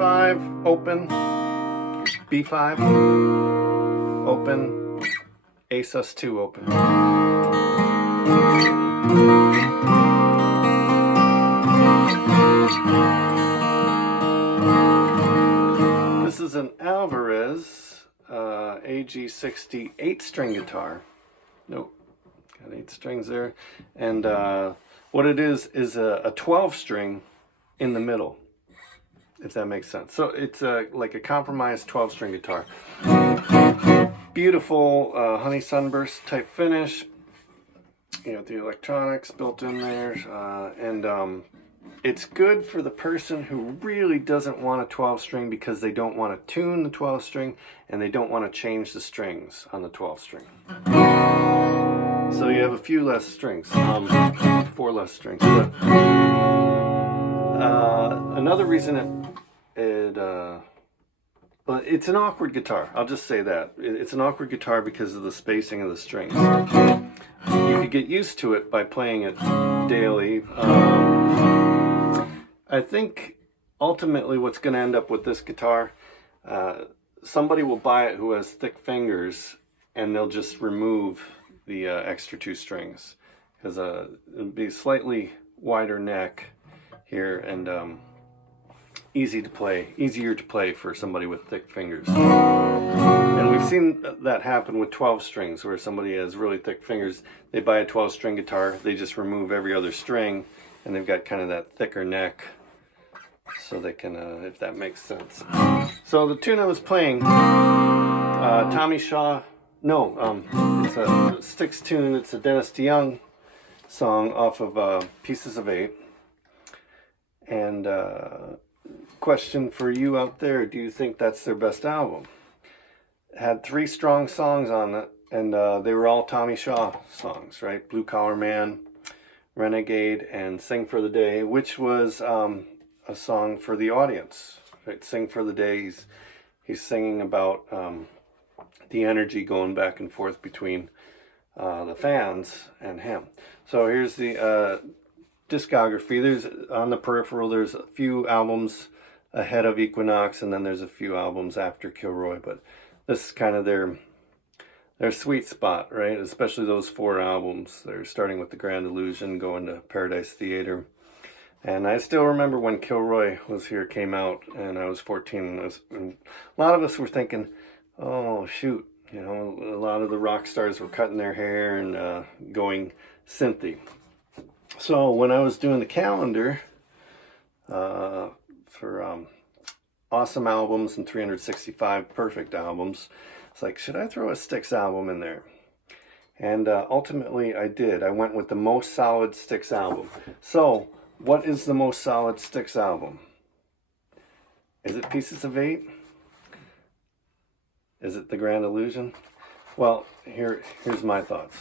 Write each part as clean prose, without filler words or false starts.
C5, open, B5, open, A sus2, open. This is an Alvarez AG60 8-string guitar. Nope, got 8 strings there. And what it is a 12-string in the middle, if that makes sense. So it's like a compromised 12-string guitar. Beautiful honey sunburst type finish. You know, the electronics built in there, and it's good for the person who really doesn't want a 12-string because they don't want to tune the 12-string and they don't want to change the strings on the 12-string. So you have a few less strings, 4 less strings. But another reason well, it's an awkward guitar. I'll just say that. It's an awkward guitar because of the spacing of the strings. You could get used to it by playing it daily. I think ultimately what's going to end up with this guitar, somebody will buy it who has thick fingers and they'll just remove the extra 2 strings, because it'll be slightly wider neck here and easier to play for somebody with thick fingers. And we've seen that happen with 12 strings, where somebody has really thick fingers, they buy a 12-string guitar, they just remove every other string, and they've got kind of that thicker neck, so they can, if that makes sense. So the tune I was playing, Tommy Shaw, it's a Styx tune. It's a Dennis DeYoung song off of Pieces of 8. And question for you out there, do you think that's their best album? It had 3 strong songs on it, and they were all Tommy Shaw songs, right? Blue Collar Man, Renegade, and Sing for the Day, which was a song for the audience, right? Sing for the Day, he's singing about the energy going back and forth between the fans and him. So here's the discography. There's on the peripheral, there's a few albums ahead of Equinox, and then there's a few albums after Kilroy, but this is kind of their sweet spot, right? Especially those 4 albums. They're starting with The Grand Illusion, going to Paradise Theater. And I still remember when Kilroy was here, came out, and I was 14, and a lot of us were thinking, oh shoot, you know, a lot of the rock stars were cutting their hair and going synthy. So when I was doing the calendar for awesome albums and 365 perfect albums, it's like, should I throw a Styx album in there? And ultimately I did. I went with the most solid Styx album. So what is the most solid Styx album? Is it Pieces of 8? Is it The Grand Illusion? Well, here's my thoughts.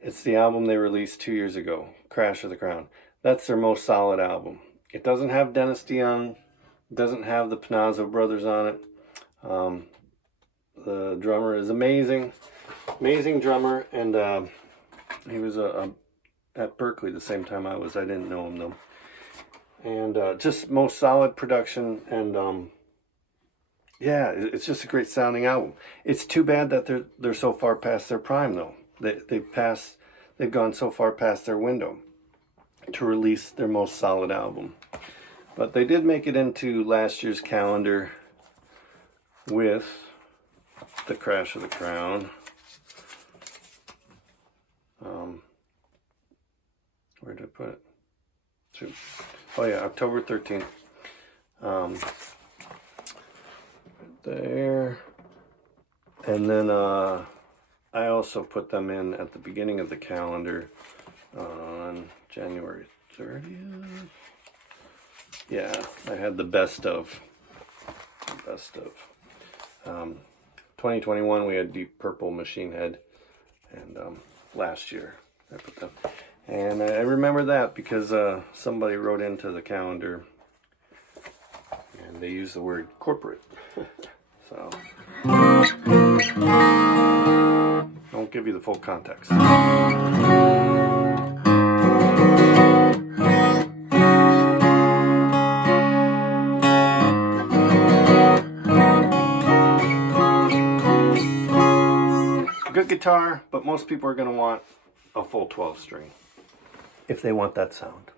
It's the album they released 2 years ago, Crash of the Crown. That's their most solid album. It doesn't have Dennis DeYoung. It doesn't have the Panazzo brothers on it. The drummer is amazing. Amazing drummer. And he was at Berkeley the same time I was. I didn't know him though. And just most solid production. And yeah, it's just a great sounding album. It's too bad that they're so far past their prime though. They've gone so far past their window to release their most solid album. But they did make it into last year's calendar with the Crash of the Crown. Where did I put it? Oh yeah, October 13th. Right there. And then I also put them in at the beginning of the calendar on January 30th. Yeah, I had the best of. 2021 we had Deep Purple, Machine Head, and last year I put them. And I remember that because somebody wrote into the calendar and they used the word corporate. So I won't give you the full context. good guitar, but most people are going to want a full 12 string if they want that sound.